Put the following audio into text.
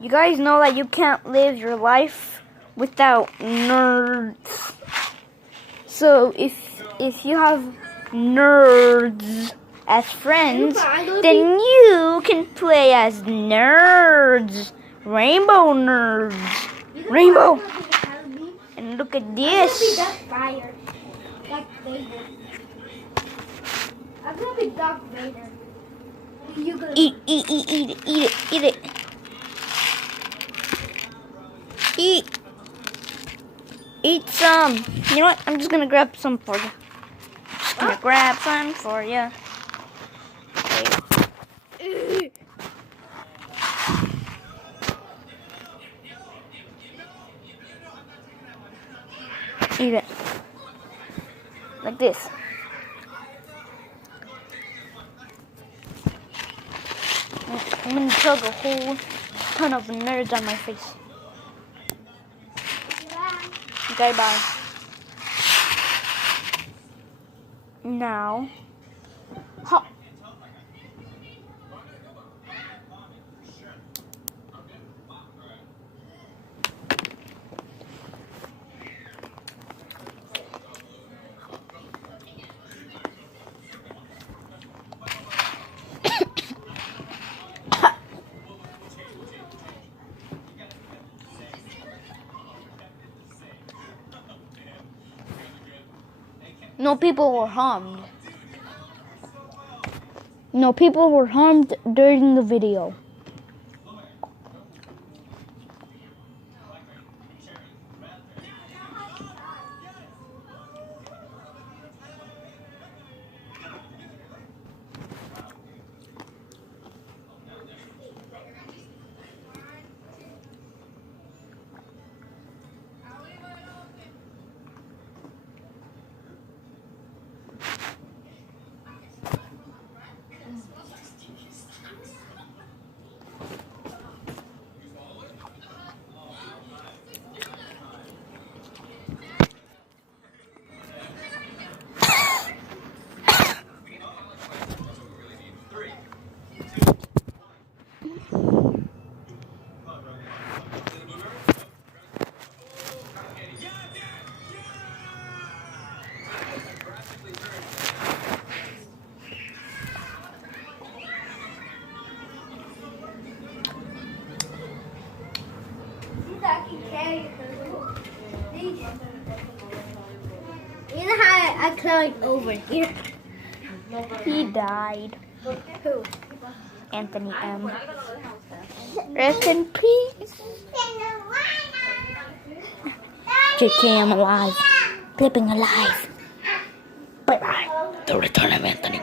You guys know that you can't live your life without nerds. So if you have nerds as friends, then you can play as nerds. Rainbow nerds. Rainbow. And look at this. I'm gonna be Darth Vader. You gonna Eat it. Eat some. You know what? I'm just gonna grab some for you. Just gonna grab some for you. Eat it. Like this. I'm gonna chug a whole ton of nerds on my face. Okay, bye. Now, hop. No people were harmed. No people were harmed during the video. You know how I climbed over here? He died. Who? Anthony M. Rest in peace. JK, I'm alive. Flipping alive. Bye bye. The return of Anthony.